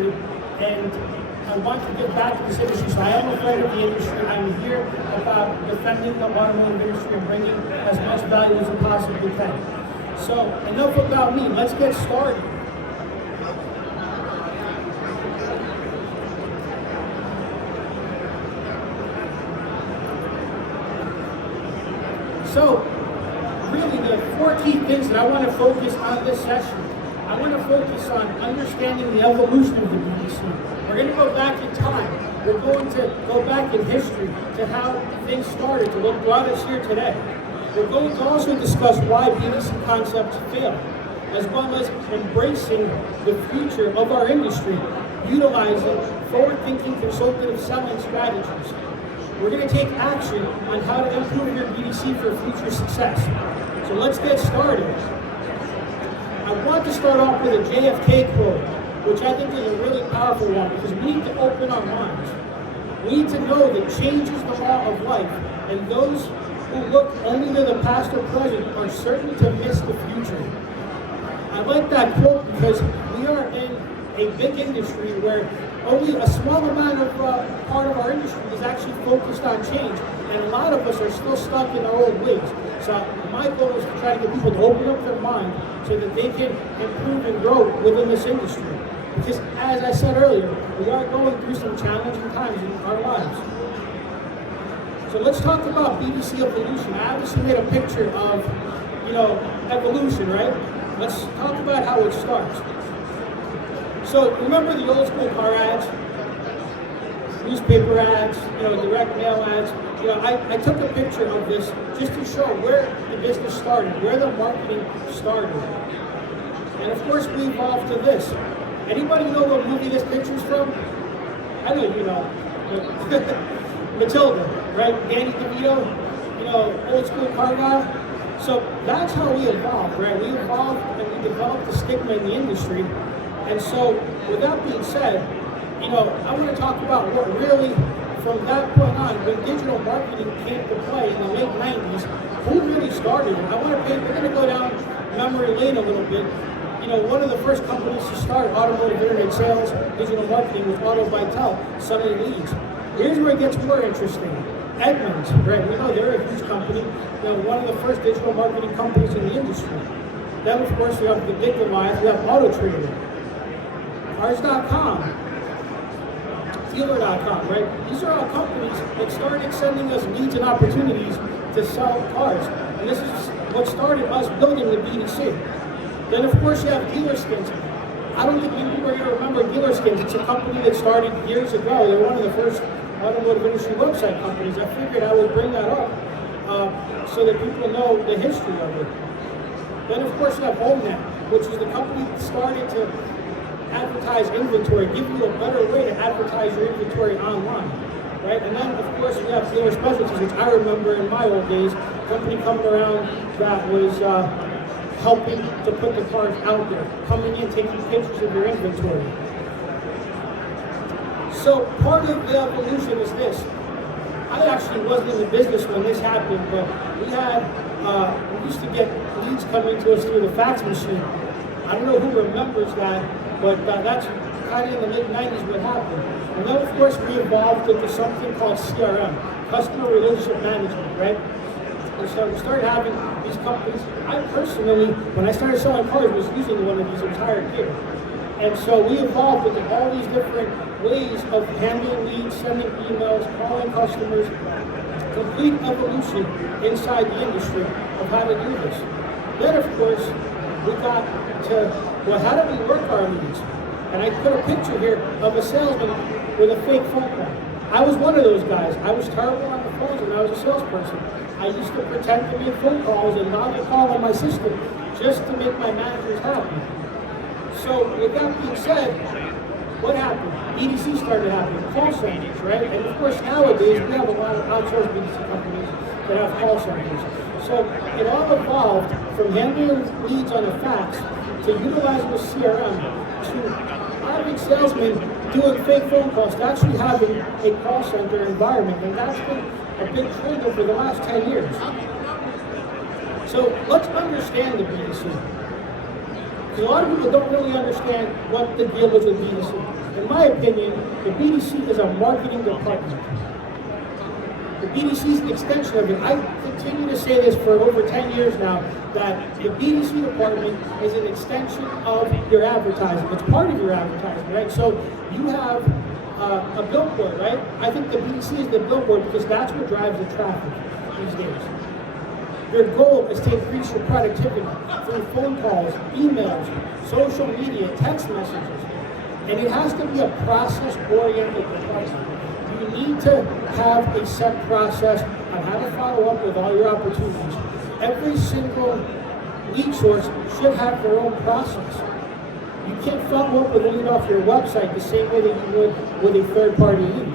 industry, and I want to get back to this industry. So I am afraid of the industry. I'm here about defending the automotive industry and bringing as much value as I possibly can. So enough about me. Let's get started. So really the 4 key things that I want to focus on this session. I want to focus on understanding the evolution of the BDC. We're going to go back in time. We're going to go back in history to how things started, to what brought us here today. We're going to also discuss why BDC concepts fail, as well as embracing the future of our industry, utilizing forward-thinking consultative selling strategies. We're going to take action on how to improve your BDC for future success. So let's get started. I want to start off with a JFK quote, which I think is a really powerful one, because we need to open our minds. We need to know that change is the law of life, and those who look only to the past or present are certain to miss the future. I like that quote because we are in a big industry where only a small amount of part of our industry is actually focused on change, and a lot of us are still stuck in our old ways. So my goal is to try to get people to open up their mind so that they can improve and grow within this industry. Because as I said earlier, we are going through some challenging times in our lives. So let's talk about BDC evolution. I obviously made a picture of, evolution, right? Let's talk about how it starts. So remember the old school car ads, newspaper ads, direct mail ads. I took a picture of this just to show where the business started, where the marketing started. And of course we evolved to this. Anybody know what movie this picture's from? I know you know. Matilda, right? Danny DeVito, old school car guy. So that's how we evolved, right? We evolved and we developed a stigma in the industry. And so, with that being said, I want to talk about what really, from that point on, when digital marketing came to play in the late 90s, who really started it? We're going to go down memory lane a little bit. One of the first companies to start automotive internet sales, digital marketing was Auto Vital, Sunny Leads. Here's where it gets more interesting. Edmunds, right? We know they're a huge company. One of the first digital marketing companies in the industry. Then, of course, we have the big demise. We have AutoTrader. Cars.com, Dealer.com, right? These are all companies that started sending us leads and opportunities to sell cars. And this is what started us building the BDC. Then, of course, you have Dealerskins. I don't think many people are going to remember Dealerskins. It's a company that started years ago. They're one of the first automotive industry website companies. I figured I would bring that up so that people know the history of it. Then, of course, you have HomeNet, which is the company that started to advertise inventory, give you a better way to advertise your inventory online, right? And then, of course, we have Dealer Specialties, which I remember in my old days, a company coming around that was helping to put the cars out there, coming in, taking pictures of your inventory. So part of the evolution is this. I actually wasn't in the business when this happened, but we used to get leads coming to us through the fax machine. I don't know who remembers that, but that's kind of in the late 90s what happened. And then, of course, we evolved into something called CRM, Customer Relationship Management, right? And so we started having these companies. I personally, when I started selling cars, was using one of these entire year. And so we evolved into all these different ways of handling leads, sending emails, calling customers, complete evolution inside the industry of how to do this. Then, of course, we got to, how do we work our leads? And I put a picture here of a salesman with a fake phone call. I was one of those guys. I was terrible on the phones when I was a salesperson. I used to pretend to make phone calls and not a call on my system just to make my managers happy. So with that being said, what happened? BDC started happening, call centers, right? And of course nowadays we have a lot of outsourced BDC companies that have call centers. So it all evolved from handling leads on a fax to utilizing the CRM to having salesmen doing fake phone calls to actually having a call center environment. And that's been a big trend over the last 10 years. So let's understand the BDC. because a lot of people don't really understand what the deal is with BDC. In my opinion, the BDC is a marketing department. The BDC is an extension of it. I continue to say this for over 10 years now, that the BDC department is an extension of your advertising. It's part of your advertising, right? So you have a billboard, right? I think the BDC is the billboard because that's what drives the traffic these days. Your goal is to increase your productivity through phone calls, emails, social media, text messages. And it has to be a process-oriented department. You need to have a set process on how to follow up with all your opportunities. Every single lead source should have their own process. You can't follow up with a lead off your website the same way that you would with a third-party lead.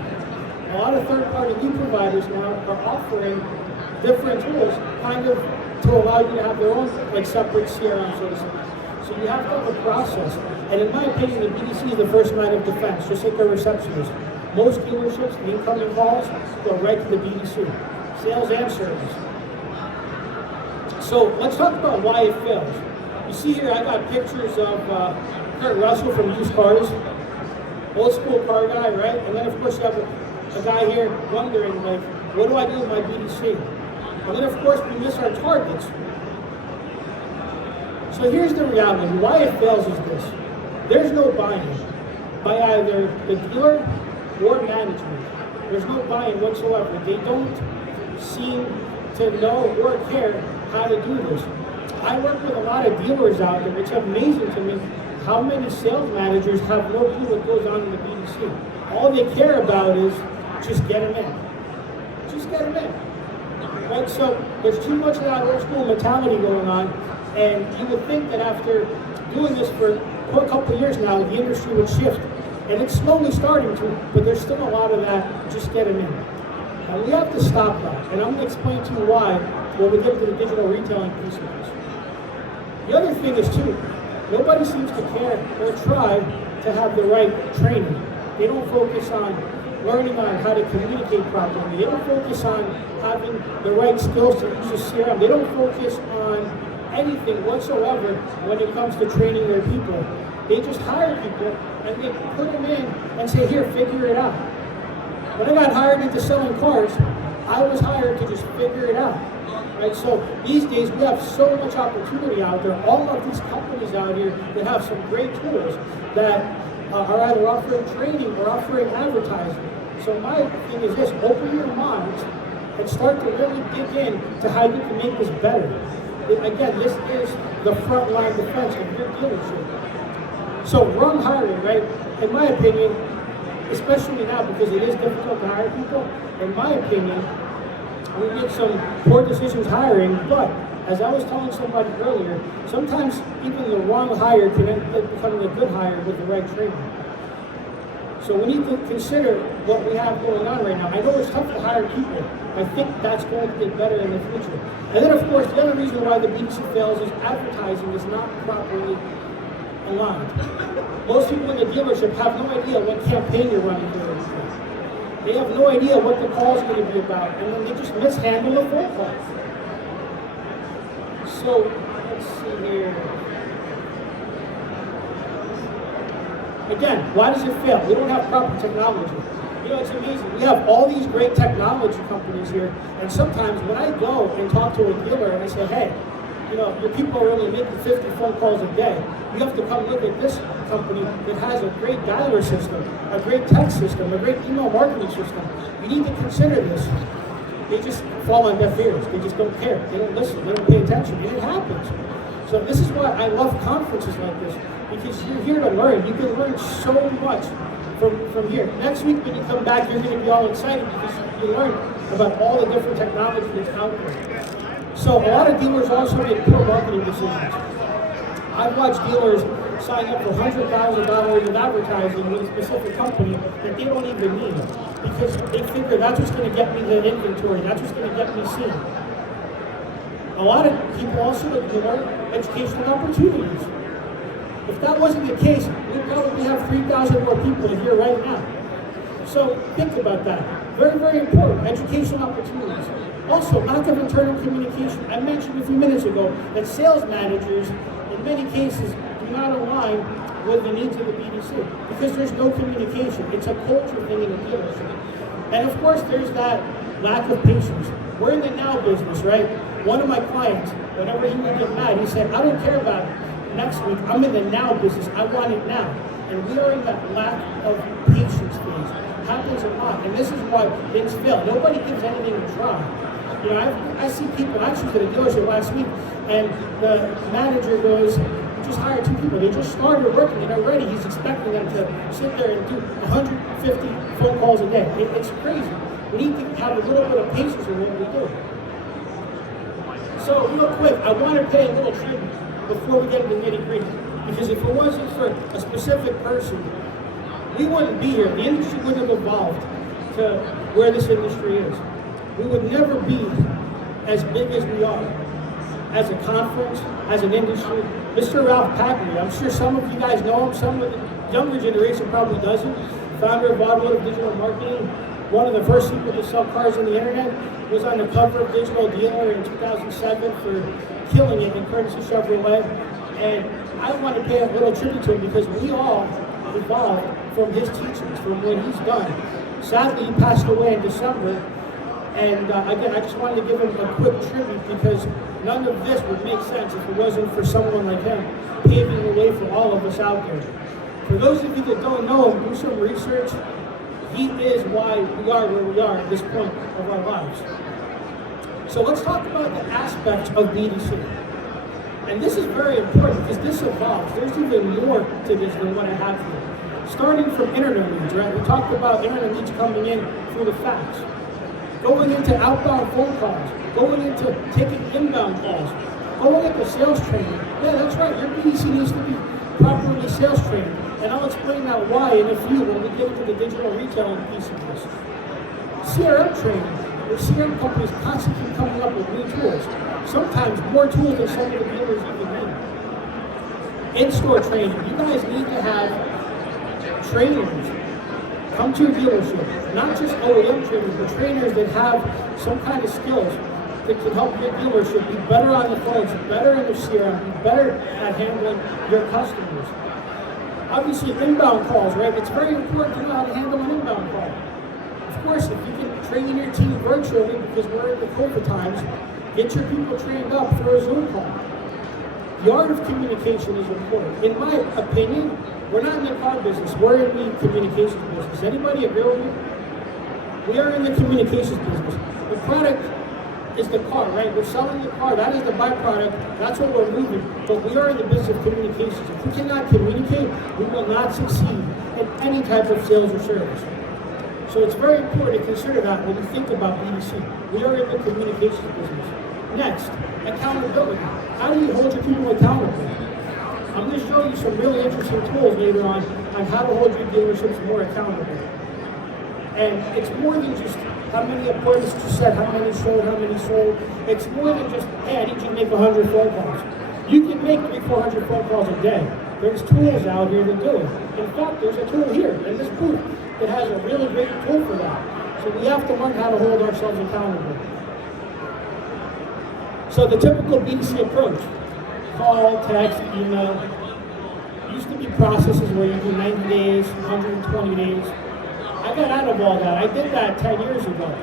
A lot of third-party lead providers now are offering different tools kind of to allow you to have their own like separate CRM, so to speak. So you have to have a process. And in my opinion, the BDC is the first line of defense, just like a receptionist. Most dealerships, the incoming calls go right to the BDC, sales and service. So let's talk about why it fails. You see here, I got pictures of Kurt Russell from Used Cars, old school car guy, right? And then of course you have a guy here wondering, like, what do I do with my BDC? And then of course we miss our targets. So here's the reality. Why it fails is this. There's no buy-in by either the dealer or management. There's no buy-in whatsoever. They don't seem to know or care how to do this. I work with a lot of dealers out there. It's amazing to me how many sales managers have no clue what goes on in the BDC. All they care about is just get them in. Just get them in. Right? So there's too much of that old school mentality going on, and you would think that after doing this for a couple of years now, the industry would shift. And it's slowly starting to, but there's still a lot of that, just get them in. And we have to stop that. And I'm going to explain to you why when we get to the digital retailing piece of this. The other thing is too, nobody seems to care or try to have the right training. They don't focus on learning on how to communicate properly. They don't focus on having the right skills to use a CRM. They don't focus on anything whatsoever when it comes to training their people. They just hire people and they put them in and say, here, figure it out. When I got hired into selling cars, I was hired to just figure it out. Right? So these days we have so much opportunity out there. All of these companies out here that have some great tools that are either offering training or offering advertising. So my thing is this, open your minds and start to really dig in to how you can make this better. Again, this is the frontline defense of your dealership. So wrong hiring, right? In my opinion, especially now because it is difficult to hire people, in my opinion, we make some poor decisions hiring, but as I was telling somebody earlier, sometimes even the wrong hire can end up becoming a good hire with the right training. So we need to consider what we have going on right now. I know it's tough to hire people. I think that's going to get better in the future. And then of course, the other reason why the BDC fails is advertising is not properly aligned. Most people in the dealership have no idea what campaign you're running for. They have no idea what the call is going to be about, and then they just mishandle the phone call. So, let's see here. Again, why does it fail? We don't have proper technology. You know, it's amazing. We have all these great technology companies here, and sometimes when I go and talk to a dealer and I say, hey, you know, your people are only making 50 phone calls a day. You have to come look at this company that has a great dialer system, a great text system, a great email marketing system. You need to consider this. They just fall on deaf ears. They just don't care. They don't listen. They don't pay attention. And it happens. So this is why I love conferences like this, because you're here to learn. You can learn so much from here. Next week when you come back, you're going to be all excited because you learn about all the different technology that's out there. So a lot of dealers also make poor marketing decisions. I've watched dealers sign up for $100,000 in advertising with a specific company that they don't even need because they figure that's what's going to get me the inventory, that's what's going to get me seen. A lot of people also look for educational opportunities. If that wasn't the case, we'd probably have 3,000 more people here right now. So think about that. Very, very important. Educational opportunities. Also, lack of internal communication. I mentioned a few minutes ago that sales managers, in many cases, do not aligned with the needs of the BDC because there's no communication. It's a culture thing in the dealership. And of course, there's that lack of patience. We're in the now business, right? One of my clients, whenever he would get mad, he said, I don't care about next week. I'm in the now business. I want it now. And we are in that lack of patience phase. Happens a lot. And this is why things fail. Nobody gives anything a try. You know, I see people, I actually did a dealership last week, and the manager goes, we just hired 2 people. They just started working, and already he's expecting them to sit there and do 150 phone calls a day. It's crazy. We need to have a little bit of patience in what we do. So real quick, I want to pay a little tribute before we get into nitty-gritty. Because if it wasn't for a specific person, we wouldn't be here. The industry wouldn't have evolved to where this industry is. We would never be as big as we are as a conference, as an industry. Mr. Ralph Packley, I'm sure some of you guys know him, some of the younger generation probably doesn't. Founder of Automotive Digital Marketing, one of the first people to sell cars on the internet, was on the cover of Digital Dealer in 2007 for killing it in Courtesy Chevrolet. And I want to pay a little tribute to him because we all evolved from his teachings, from what he's done. Sadly, he passed away in December. And again, I just wanted to give him a quick tribute because none of this would make sense if it wasn't for someone like him paving the way for all of us out there. For those of you that don't know him, do some research. He is why we are where we are at this point of our lives. So let's talk about the aspects of BDC. And this is very important because this evolves. There's even more to this than what I have here. Starting from internet leads, right? We talked about internet leads coming in through the fax. Going into outbound phone calls, going into taking inbound calls, going into sales training. Yeah, that's right, your BDC needs to be properly sales trained. And I'll explain that why in a few when we get into the digital retailing piece of this. CRM training, the CRM companies constantly coming up with new tools. Sometimes more tools than some of the dealers even need. In-store training, you guys need to have trainers come to your dealership, not just OEM trainers, but trainers that have some kind of skills that can help your dealership be better on the phones, better in the CRM, be better at handling your customers. Obviously, inbound calls, right? It's very important to know how to handle an inbound call. Of course, if you can train your team virtually, because we're in the COVID times, get your people trained up for a Zoom call. The art of communication is important. In my opinion, we're not in the car business, we're in the communications business. Anybody agree with me? We are in the communications business. The product is the car, right? We're selling the car, that is the byproduct, that's what we're moving. But we are in the business of communications. If we cannot communicate, we will not succeed in any type of sales or service. So it's very important to consider that when you think about BDC. We are in the communications business. Next, accountability. How do you hold your people accountable? I'm going to show you some really interesting tools later on how to hold your dealerships more accountable. And it's more than just how many appointments you set, how many sold. It's more than just, hey, I need you to make 100 phone calls. You can make 300-400 phone calls a day. There's tools out here to do it. In fact, there's a tool here in this booth that has a really great tool for that. So we have to learn how to hold ourselves accountable. So the typical BDC approach, call, text, email, used to be processes where you do 90 days, 120 days. I got out of all that. I did that 10 years ago.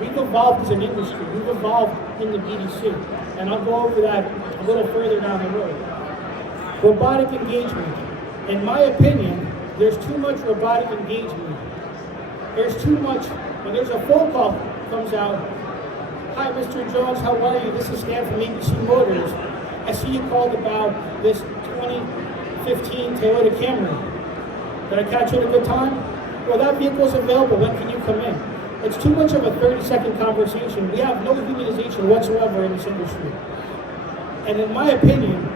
We've evolved as an industry. We've evolved in the BDC. And I'll go over that a little further down the road. Robotic engagement. In my opinion, there's too much robotic engagement. There's too much, when there's a phone call comes out, hi, Mr. Jones, how are you? This is Stan from ABC Motors. I see you called about this 2015 Toyota Camry. Did I catch you at a good time? Well, that vehicle's available. When can you come in? It's too much of a 30-second conversation. We have no humanization whatsoever in this industry. And in my opinion,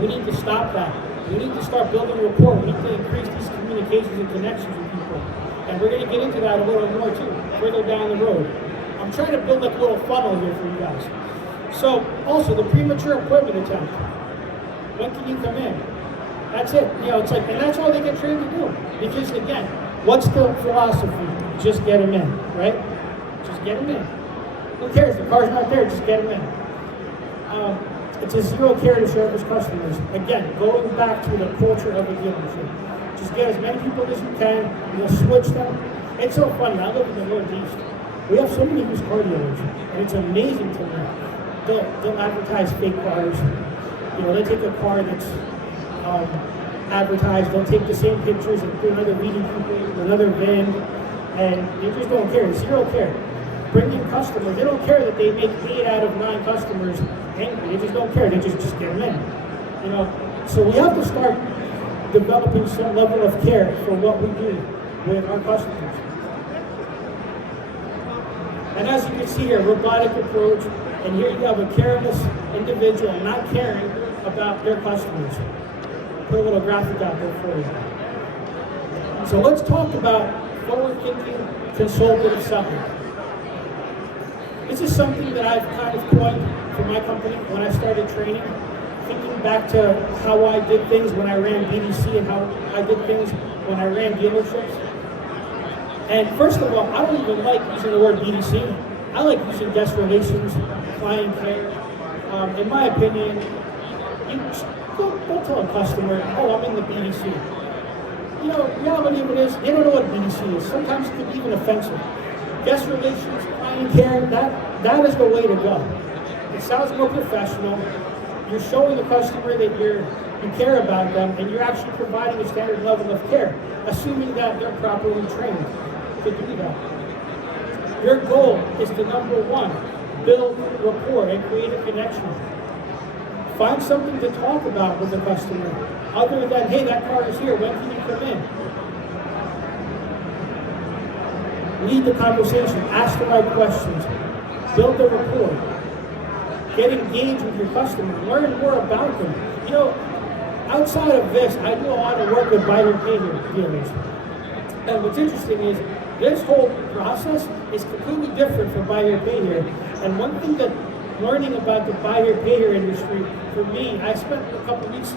we need to stop that. We need to start building rapport. We need to increase these communications and connections with people. And we're going to get into that a little more too, further down the road. I'm trying to build like a little funnel here for you guys. So, also the premature appointment attempt. When can you come in? That's it. You know, it's like, and that's all they get trained to do. Because again, what's the philosophy? Just get them in, right? Just get them in. Who cares? The car's not there. Just get them in. It's a zero care to service customers. Again, going back to the culture of the dealership. Just get as many people as you can, you'll switch them. It's so funny, I live in the Northeast. We have so many used car dealers, and it's amazing to me. They'll advertise fake cars. You know, they take a car that's advertised, they'll take the same pictures and put another BDC page, another VIN, and they just don't care. Zero care. Bring in customers. They don't care that they make 8 out of 9 customers angry. They just don't care. They just get them in. You know, so we have to start developing some level of care for what we do with our customers. And as you can see here, robotic approach, and here you have a careless individual not caring about their customers. Put a little graphic out there for you. So let's talk about forward-thinking consultative selling. This is something that I've kind of coined for my company when I started training, thinking back to how I did things when I ran BDC and how I did things when I ran dealerships. And first of all, I don't even like using the word BDC. I like using guest relations, client care. In my opinion, don't tell a customer, oh, I'm in the BDC. You know, the reality of it is, they don't know what BDC is. Sometimes it can be even offensive. Guest relations, client care, that is the way to go. It sounds more professional. You're showing the customer that you care about them, and you're actually providing a standard level of care, assuming that they're properly trained to do that. Your goal is to, number 1, build rapport and create a connection. Find something to talk about with the customer, other than, hey, that car is here, when can you come in? Lead the conversation, ask the right questions, build the rapport, get engaged with your customer, learn more about them. You know, outside of this, I do a lot of work with buyer behavior dealers. And what's interesting is, this whole process is completely different for buyer behavior. And one thing that learning about the buyer behavior industry, for me, I spent a couple weeks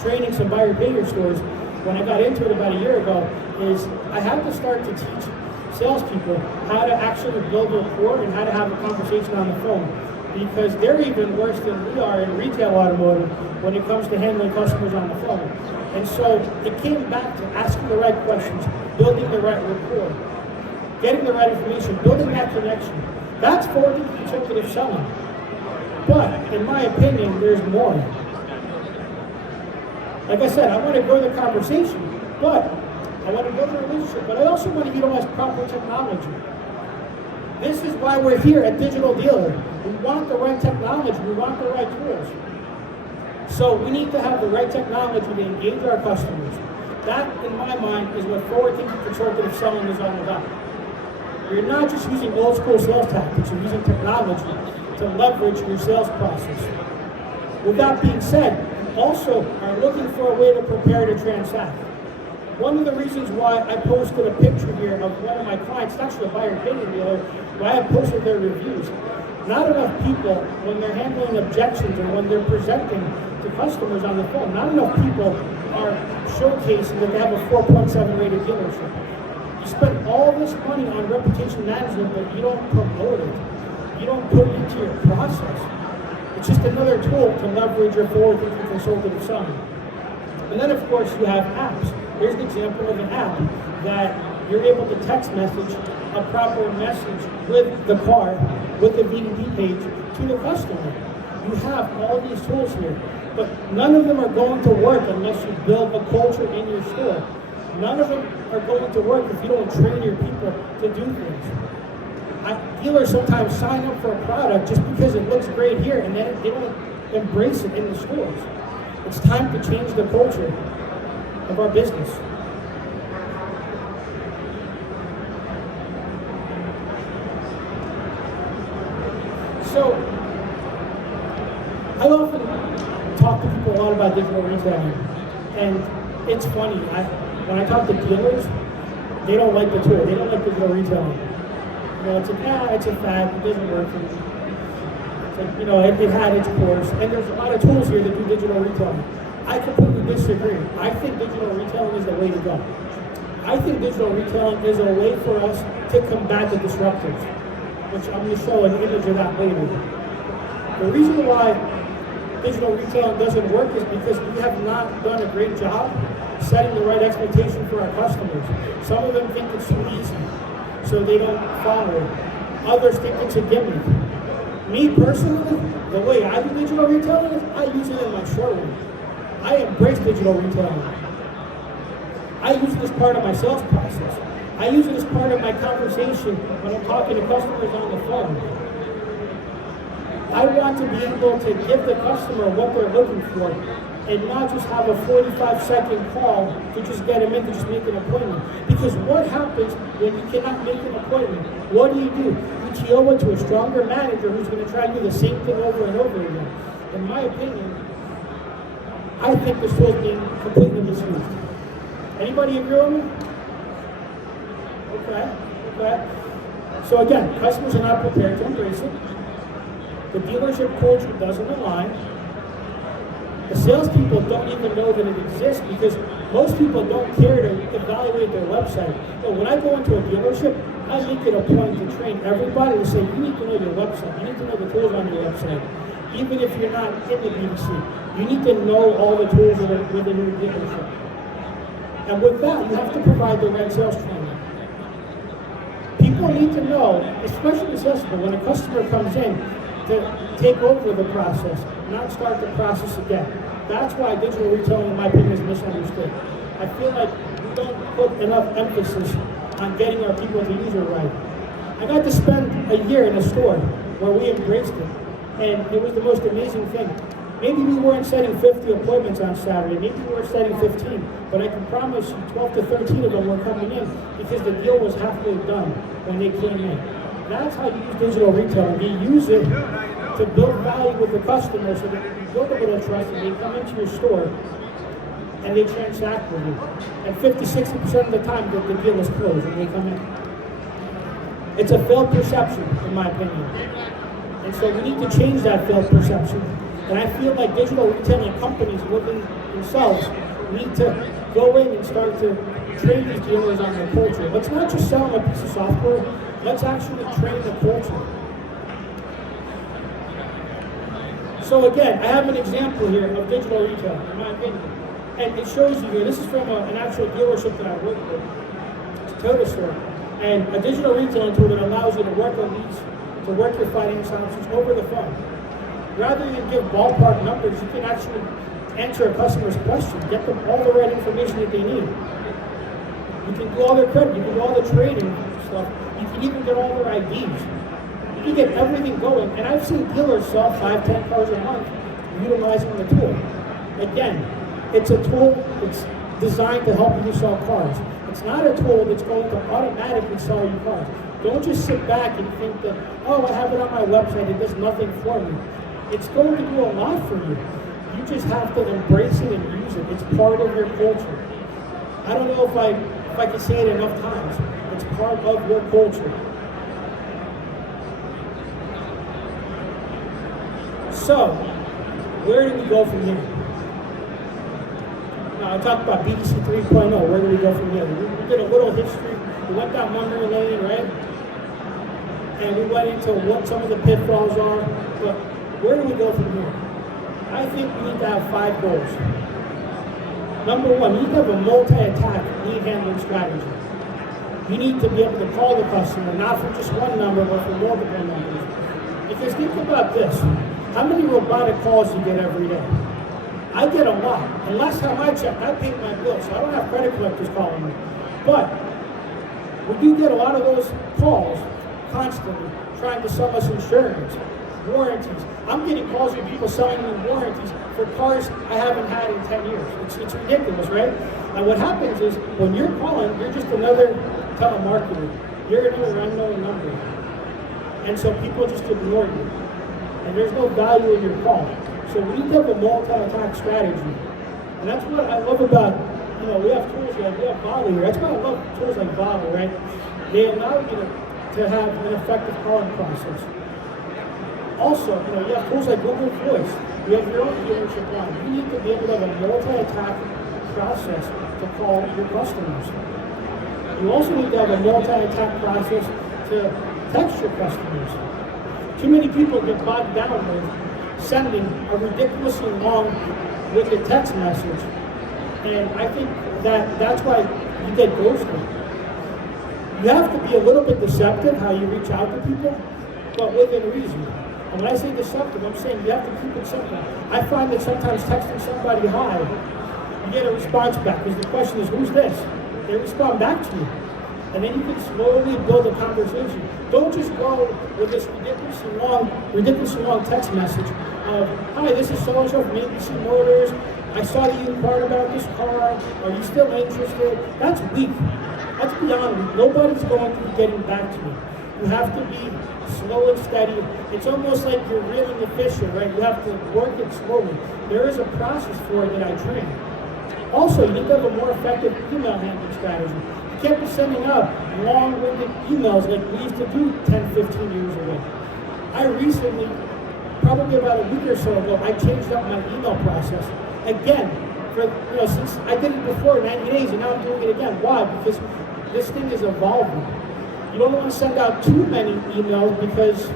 training some buyer behavior stores. When I got into it about a year ago, is I had to start to teach salespeople how to actually build rapport and how to have a conversation on the phone, because they're even worse than we are in retail automotive when it comes to handling customers on the phone. And so it came back to asking the right questions, building the right rapport, getting the right information, building that connection. That's forward-thinking consultative selling. But in my opinion, there's more. Like I said, I want to grow the conversation, but I want to build a relationship, but I also want to utilize proper technology. This is why we're here at Digital Dealer. We want the right technology, we want the right tools. So we need to have the right technology to engage our customers. That, in my mind, is what forward-thinking consultative selling is all about. You're not just using old school sales tactics, you're using technology to leverage your sales process. With that being said, you also are looking for a way to prepare to transact. One of the reasons why I posted a picture here of one of my clients, it's actually a buyer behavior dealer, where I have posted their reviews. Not enough people, when they're handling objections or when they're presenting to customers on the phone, not enough people are showcasing that they have a 4.7 rated dealership. You spend all this money on reputation management, but you don't promote it. You don't put it into your process. It's just another tool to leverage your forward-thinking consultative selling. And then, of course, you have apps. Here's an example of an app that you're able to text message a proper message with the car, with the BDC page, to the customer. You have all these tools here, but none of them are going to work unless you build a culture in your store. None of them are going to work if you don't train your people to do things. Dealers sometimes sign up for a product just because it looks great here, and then they don't embrace it in the stores. It's time to change the culture of our business. So, I often talk to people a lot about digital retailing, and it's funny, when I talk to dealers, they don't like the tool, they don't like digital retailing. You know, it's a fad, it doesn't work for me. It's like, you know, it had its course, and there's a lot of tools here that do digital retailing. I completely disagree. I think digital retailing is the way to go. I think digital retailing is a way for us to combat the disruptors, which I'm going to show an image of that later. The reason why digital retailing doesn't work is because we have not done a great job setting the right expectation for our customers. Some of them think it's too easy, so they don't follow it. Others think it's a gimmick. Me personally, the way I do digital retailing is I use it in my showroom. I embrace digital retailing. I use it as part of my sales process. I use it as part of my conversation when I'm talking to customers on the phone. I want to be able to give the customer what they're looking for and not just have a 45-second call to just get them in to just make an appointment. Because what happens when you cannot make an appointment? What do? You key over to a stronger manager who's going to try to do the same thing over and over again. In my opinion, I think this tool is being completely misused. Anybody agree with me? Okay. So again, customers are not prepared to embrace it. The dealership culture doesn't align. The salespeople don't even know that it exists because most people don't care to evaluate their website. So when I go into a dealership, I make it a point to train everybody to say, you need to know your website. You need to know the tools on your website. Even if you're not in the BDC, you need to know all the tools that are within your dealership. And with that, you have to provide the right sales training. People need to know, especially the salespeople, when a customer comes in, to take over the process, not start the process again. That's why digital retailing, in my opinion, is misunderstood. I feel like we don't put enough emphasis on getting our people to use it right. I got to spend a year in a store where we embraced it, and it was the most amazing thing. Maybe we weren't setting 50 appointments on Saturday, maybe we were setting 15, but I can promise you 12 to 13 of them were coming in because the deal was halfway done when they came in. That's how you use digital retailing. You use it to build value with the customer so that you build a little trust and they come into your store and they transact with you. And 50-60% of the time the deal is closed when they come in. It's a failed perception, in my opinion. And so we need to change that failed perception. And I feel like digital retailing companies within themselves need to go in and start to train these dealers on their culture. Let's not just sell them a piece of software, let's actually train the culture. So again, I have an example here of digital retail, in my opinion. And it shows you here, this is from an actual dealership that I work with. It's a Toyota store. And a digital retailing tool that allows you to work on these, to work your finance options over the phone. Rather than give ballpark numbers, you can actually answer a customer's question, get them all the right information that they need. You can do all their credit, you can do all the trading stuff, you can even get all their IDs. You can get everything going, and I've seen dealers sell 5-10 cars a month utilizing the tool. Again, it's a tool that's designed to help you sell cars. It's not a tool that's going to automatically sell you cars. Don't just sit back and think that, oh, I have it on my website, it does nothing for me. It's going to do a lot for you. You just have to embrace it and use it. It's part of your culture. I don't know if I can say it enough times. It's part of your culture. So, where do we go from here? Now, I talked about BDC 3.0. Where do we go from here? We did a little history. We went down memory lane, right? And we went into what some of the pitfalls are. But where do we go from here? I think we need to have 5 goals. Number 1, you need to have a multi-attack lead handling strategy. You need to be able to call the customer, not from just one number, but from multiple numbers. Because think about this. How many robotic calls do you get every day? I get a lot. And last time I checked, I paid my bill, so I don't have credit collectors calling me. But we do get a lot of those calls constantly, trying to sell us insurance, warranties. I'm getting calls from people selling me warranties for cars I haven't had in 10 years. It's ridiculous, right? And what happens is, when you're calling, you're just another telemarketer. You're another unknown number. And so people just ignore you. And there's no value in your call. So we need to have a multi-attack strategy. And that's what I love about, we have tools like, we have Volley here. That's why I love tools like Volley, right? They allow you to have an effective calling process. Also, you have tools like Google Voice. You have your own dealership line. You need to be able to have a multi-attack process to call your customers. You also need to have a multi-attack process to text your customers. Too many people get bogged down with sending a ridiculously long wicked text message. And I think that's why you get ghosted. You have to be a little bit deceptive how you reach out to people, but within reason. And when I say deceptive, I'm saying you have to keep it simple. I find that sometimes texting somebody hi, you get a response back, because the question is, who's this? They respond back to you. And then you can slowly build a conversation. Don't just go with this ridiculously long text message of, hi, this is so-and-so from ABC Motors. I saw that you inquired about this car. Are you still interested? That's weak. That's beyond weak. Nobody's going to be getting back to you. You have to be slow and steady. It's almost like you're reeling a fish here, right? You have to work it slowly. There is a process for it that I train. Also, you need to have a more effective email handling strategy. You can't be sending out long-winded emails like we used to do 10, 15 years ago. I recently, probably about a week or so ago, I changed up my email process. Again, since I did it before 90 days, and now I'm doing it again. Why? Because this thing is evolving. You don't want to send out too many emails because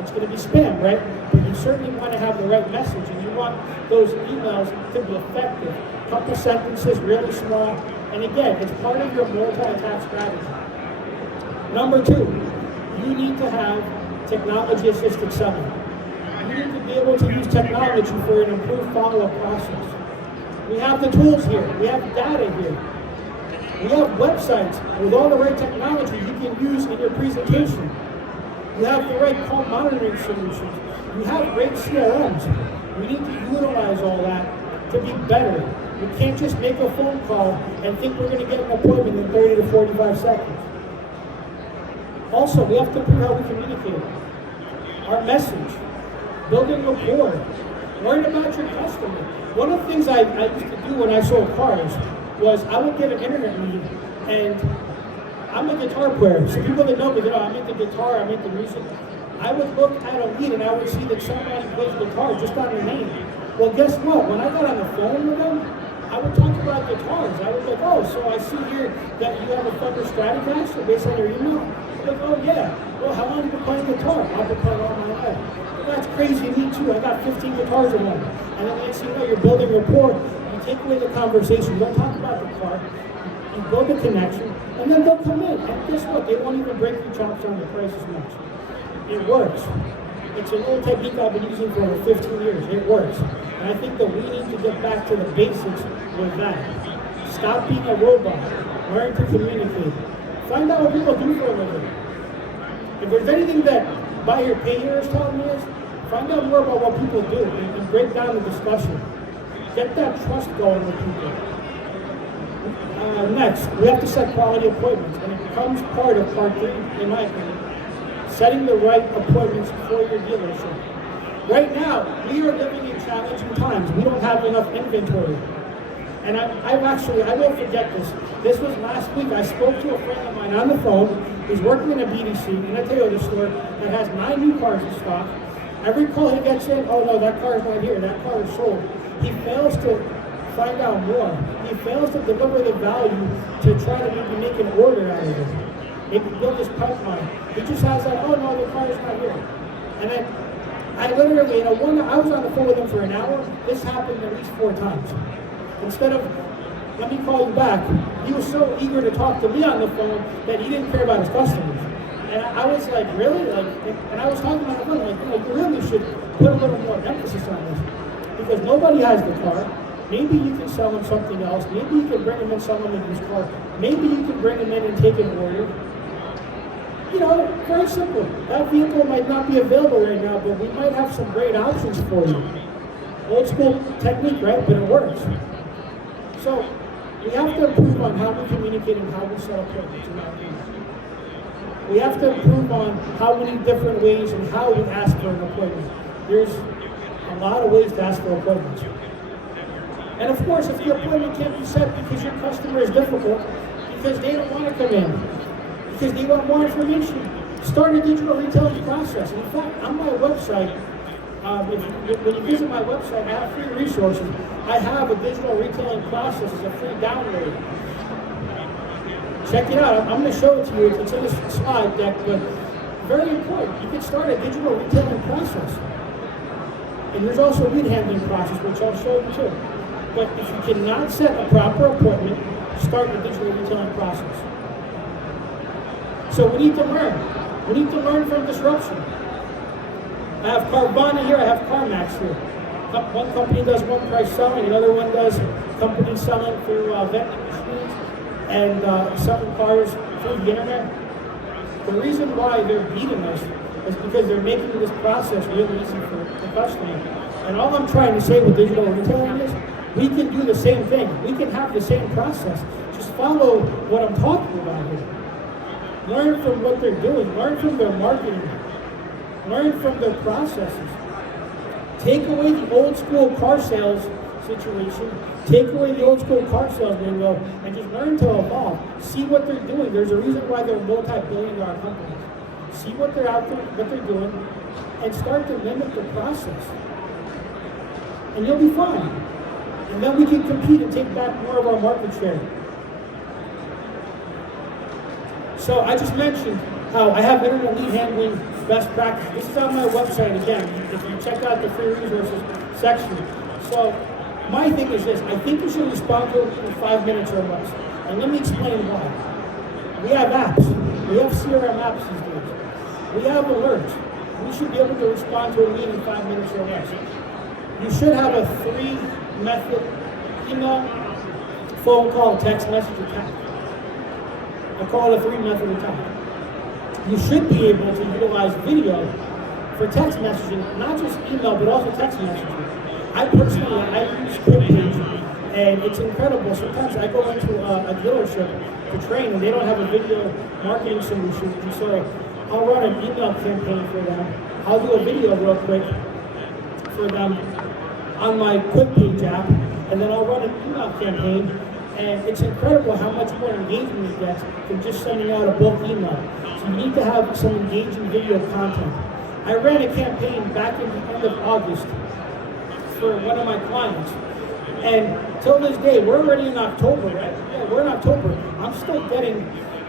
it's going to be spam, right? But you certainly want to have the right message, and you want those emails to be effective. A couple sentences, really small. And again, it's part of your multi-attack strategy. Number 2, you need to have technology-assisted selling. You need to be able to use technology for an improved follow-up process. We have the tools here. We have data here. We have websites with all the right technology you can use in your presentation. You have the right call monitoring solutions. You have great CRMs. We need to utilize all that to be better. We can't just make a phone call and think we're going to get an appointment in 30 to 45 seconds. Also, we have to improve how we communicate. Our message, building rapport, learn about your customer. One of the things I used to do when I sold cars was I would get an internet lead, and I'm a guitar player. So people that know me, I'm into guitar, I'm into music. I would look at a lead and I would see that somebody plays guitar just on their name. Well, guess what? When I got on the phone with them, I would talk about guitars. I was like, oh, so I see here that you have a Fender Stratocaster based on your email. I'm like, oh yeah. Well, how long have you been playing guitar? I've been playing all my life. Well, that's crazy, me too. I got 15 guitars at home. And then next thing you know, you're building rapport. You take away the conversation. You don't talk about the car. You build a connection, and then they'll come in. And guess what? They won't even break your chops on the price as much. It works. It's an old technique I've been using for over 15 years. It works. And I think that we need to get back to the basics with that. Stop being a robot. Learn to communicate. Find out what people do for a living. If there's anything that buyer pay here is telling me is, find out more about what people do and break down the discussion. Get that trust going with people. Next, we have to set quality appointments, and it becomes part of part 3, in my opinion. Setting the right appointments for your dealership. Right now, we are living in challenging times. We don't have enough inventory. And I won't forget this. This was last week. I spoke to a friend of mine on the phone who's working in a BDC in a Toyota store that has 9 new cars in stock. Every call he gets in, oh no, that car is not here, that car is sold. He fails to find out more. He fails to deliver the value to try to maybe make an order out of it. Maybe build his pipeline. He just has like, oh no, the car is not here. And then I literally, I was on the phone with him for an hour. This happened at least 4 times. Instead of, let me call you back, he was so eager to talk to me on the phone that he didn't care about his customers. And I was like, really? And I was talking on the phone, you really should put a little more emphasis on this. Because nobody has the car. Maybe you can sell him something else. Maybe you can bring him in, sell him in his car. Maybe you can bring him in and take an order. Very simple. That vehicle might not be available right now, but we might have some great options for you. Old school technique, right? But it works. So we have to improve on how we communicate and how we set appointments in our business. We have to improve on how many different ways and how we ask for an appointment. There's a lot of ways to ask for appointments. And of course, if the appointment can't be set because your customer is difficult, because they don't want to come in, because they want more information, start a digital retailing process. And in fact, on my website, when you visit my website, I have free resources. I have a digital retailing process as a free download. Check it out. I'm going to show it to you. It's in this slide deck, but very important. You can start a digital retailing process. And there's also lead handling process, which I'll show you too. But if you cannot set a proper appointment, start the digital retailing process. So we need to learn. We need to learn from disruption. I have Carvana here, I have CarMax here. One company does one price selling, another one does company selling through vending machines and selling cars through the internet. The reason why they're beating us is because they're making this process really easy for the customer. And all I'm trying to say with digital retailing is we can do the same thing. We can have the same process. Just follow what I'm talking about here. Learn from what they're doing. Learn from their marketing. Learn from their processes. Take away the old school car sales situation. Take away the old school car sales lingo and just learn to evolve. See what they're doing. There's a reason why they're multi-billion-dollar companies. See what they're out there, what they're doing, and start to mimic the process. And you'll be fine. And then we can compete and take back more of our market share. So I just mentioned how I have internet lead handling best practice. This is on my website again. If you check out the free resources section. So my thing is this: I think you should respond to a lead in 5 minutes or less. And let me explain why. We have apps. We have CRM apps these days. We have alerts. We should be able to respond to a lead in 5 minutes or less. You should have a 3-method email, phone call, text message, attack. I call it a 3-method attack. You should be able to utilize video for text messaging, not just email, but also text messaging. I personally use QuickPage, and it's incredible. Sometimes I go into a dealership to train, and they don't have a video marketing solution, and so I'll run an email campaign for them. I'll do a video real quick for them on my QuickPage app, and then I'll run an email campaign, and it's incredible how much more engagement it gets than just sending out a bulk email. So you need to have some engaging video content. I ran a campaign back in the end of August for one of my clients, and till this day, we're already in October, right? Yeah, we're in October. I'm still getting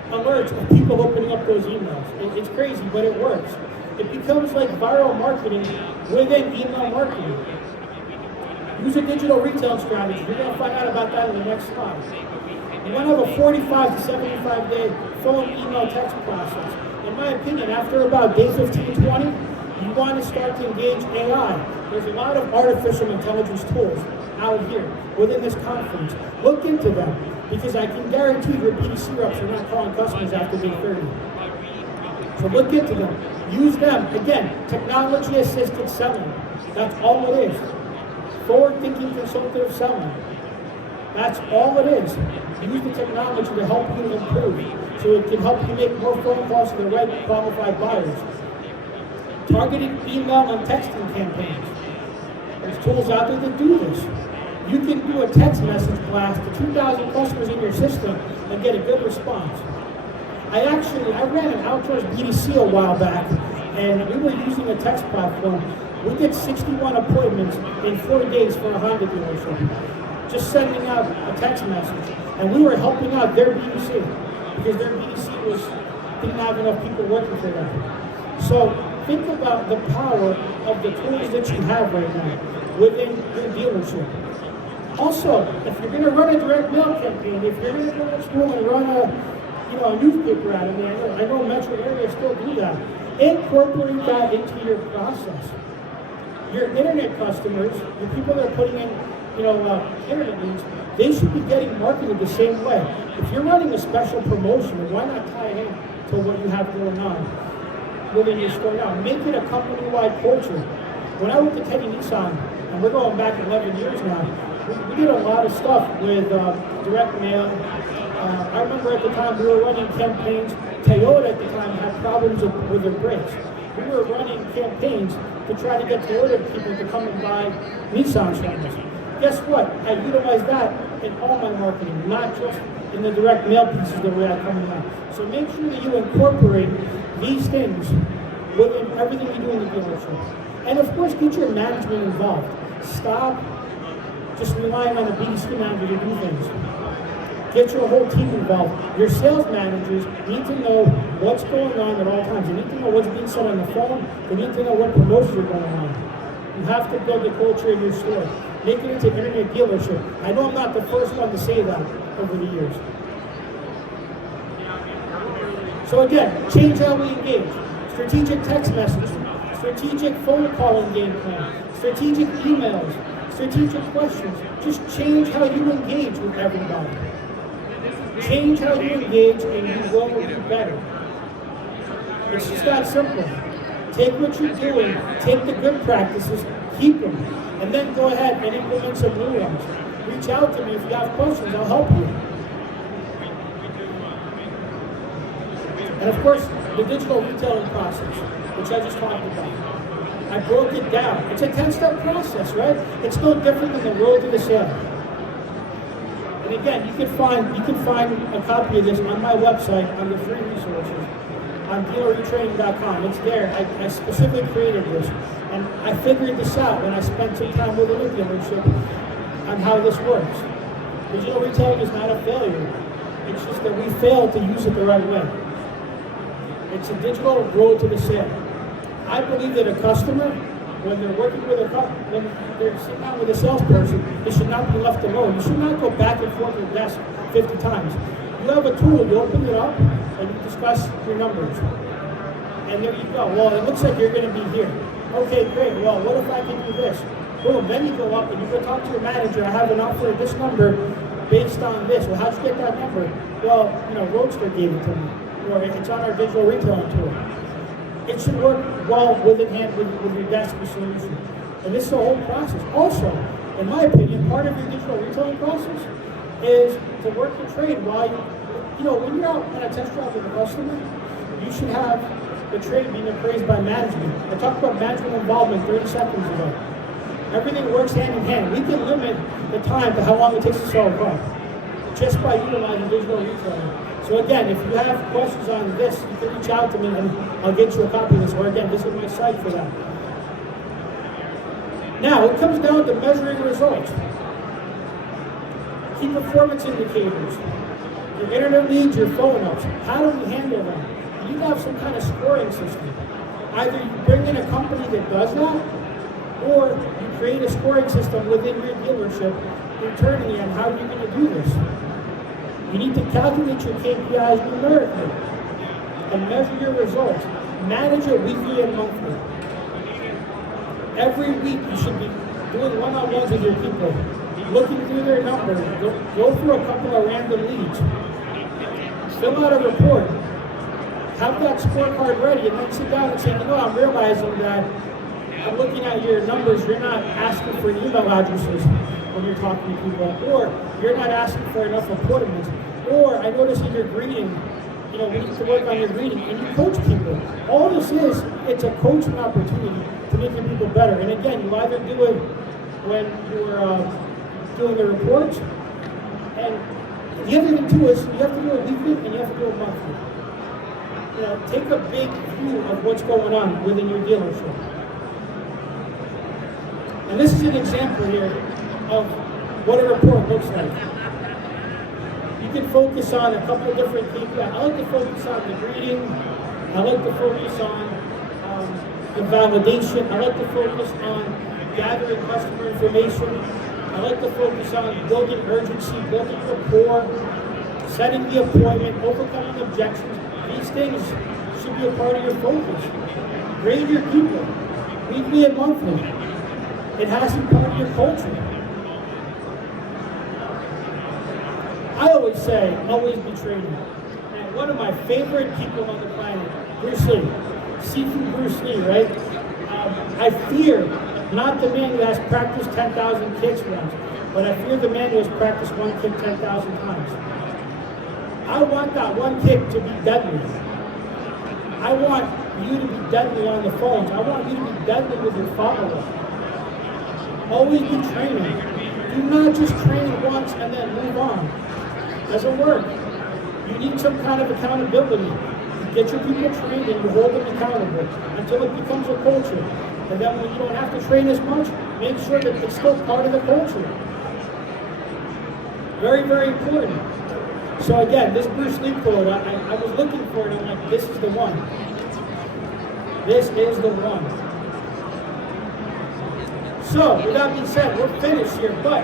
alerts of people opening up those emails. It's crazy, but it works. It becomes like viral marketing within email marketing. Use a digital retail strategy. You're going to find out about that in the next slide. You want to have a 45 to 75 day phone, email, text process. In my opinion, after about day 15, 20, you want to start to engage AI. There's a lot of artificial intelligence tools out here within this conference. Look into them, because I can guarantee your BDC reps are not calling customers after day 30. So look into them. Use them. Again, technology-assisted selling. That's all it is. Forward-thinking consultative selling. That's all it is. Use the technology to help you improve, so it can help you make more phone calls to the right qualified buyers. Targeted email and texting campaigns. There's tools out there that do this. You can do a text message blast to 2,000 customers in your system and get a good response. I ran an outdoors BDC a while back, and we were using a text platform. We did 61 appointments in 4 days for a Honda dealership, just sending out a text message. And we were helping out their BDC, because their BDC didn't have enough people working for them. So think about the power of the tools that you have right now within your dealership. Also, if you're going to run a direct mail campaign, if you're going to go to school and run a newspaper ad, I know metro areas still do that. Incorporate that into your process. Your internet customers, the people that are putting in, internet leads, they should be getting marketed the same way. If you're running a special promotion, why not tie it in to what you have going on within your store now? Make it a company-wide culture. When I worked at Teddy Nissan, and we're going back 11 years now, we did a lot of stuff with direct mail. I remember at the time we were running campaigns. Toyota at the time had problems with their brakes. We were running campaigns to try to get Toyota people to come and buy Nissan from us. Guess what? I utilized that in all my marketing, not just in the direct mail pieces that we had coming out. So make sure that you incorporate these things within everything you do in the dealership. And of course, get your management involved. Stop just relying on the BDC manager to do things. Get your whole team involved. Your sales managers need to know what's going on at all times. They need to know what's being said on the phone. They need to know what promotions are going on. You have to build the culture in your store. Make it into an internet dealership. I know I'm not the first one to say that over the years. So again, change how we engage. Strategic text messaging, strategic phone calling game plan, strategic emails, strategic questions. Just change how you engage with everybody. Change how you engage and you will do better. It's just that simple. Take what you're doing, take the good practices, keep them, and then go ahead and implement some new ones. Reach out to me if you have questions, I'll help you. And of course, the digital retailing process, which I just talked about. I broke it down. It's a 10-step process, right? It's no different than the road to the sale. And again, you can find a copy of this on my website under free resources on dealeretraining.com. It's there. I specifically created this, and I figured this out when I spent some time within a dealership on how this works. Digital retailing is not a failure. It's just that we failed to use it the right way. It's a digital road to the sale. I believe that a customer, when they're working with when they're sitting down with a salesperson, they should not be left alone. You should not go back and forth your desk 50 times. You have a tool, you open it up, and you discuss your numbers. And there you go. Well, it looks like you're going to be here. Okay, great. Well, what if I can do this? Boom. Then you go up and you go talk to your manager. I have an offer of this number based on this. Well, how'd you get that number? Well, Roadster gave it to me. Or it's on our digital retailing tool. It should work well with your desk solution. And this is the whole process. Also, in my opinion, part of your digital retailing process is to work the trade while when you're out on a test drive with a customer, you should have the trade being appraised by management. I talked about management involvement 30 seconds ago. Everything works hand in hand. We can limit the time to how long it takes to sell a car just by utilizing digital retailing. So again, if you have questions on this, you can reach out to me and I'll get you a copy of this. Or again, visit my site for that. Now, it comes down to measuring results. Key performance indicators. Your internet leads, your phone ups. How do we handle them? You need to have some kind of scoring system. Either you bring in a company that does that, or you create a scoring system within your dealership internally on how you're going to do this. You need to calculate your KPIs numerically and measure your results. Manage it weekly and monthly. Every week you should be doing one-on-ones with your people, looking through their numbers, go through a couple of random leads, fill out a report, have that scorecard ready, and then sit down and say, I'm realizing that I'm looking at your numbers, you're not asking for email addresses when you're talking to people, or you're not asking for enough appointments, or I notice in your greeting, we need to work on your greeting, and you coach people. All this is, it's a coaching opportunity to make your people better. And again, you either do it when you're doing the reports, and the other thing too is you have to do it weekly and you have to do it monthly. Take a big view of what's going on within your dealership. And this is an example here of what a report looks like. You can focus on a couple of different KPIs. I like to focus on the greeting. I like to focus on the validation. I like to focus on gathering customer information. I like to focus on building urgency, building rapport, setting the appointment, overcoming objections. These things should be a part of your focus. Grade your people, weekly and monthly. It has to be part of your culture. I always say, always be training. And one of my favorite people on the planet, Bruce Lee. Seafood Bruce Lee, right? I fear not the man who has practiced 10,000 kicks once, but I fear the man who has practiced one kick 10,000 times. I want that one kick to be deadly. I want you to be deadly on the phones. I want you to be deadly with your follow-up. Always be training. Do not just train once and then move on. Doesn't work. You need some kind of accountability. You get your people trained and you hold them accountable until it becomes a culture. And then when you don't have to train as much, make sure that it's still part of the culture. Very, very important. So again, this Bruce Lee quote, I was looking for it and I'm like, this is the one. This is the one. So, with that being said, we're finished here, but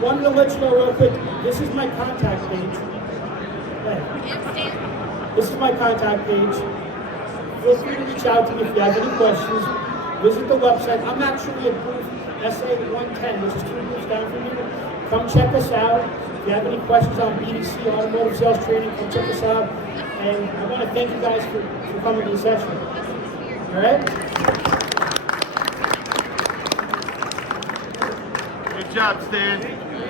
wanted to let you know real quick, this is my contact page. This is my contact page. Feel free to reach out to me if you have any questions. Visit the website. I'm actually at booth SA110, which is 2 booths down from you. Come check us out. If you have any questions on BDC, automotive sales training, come check us out. And I want to thank you guys for coming to the session. All right? Good job, Stan.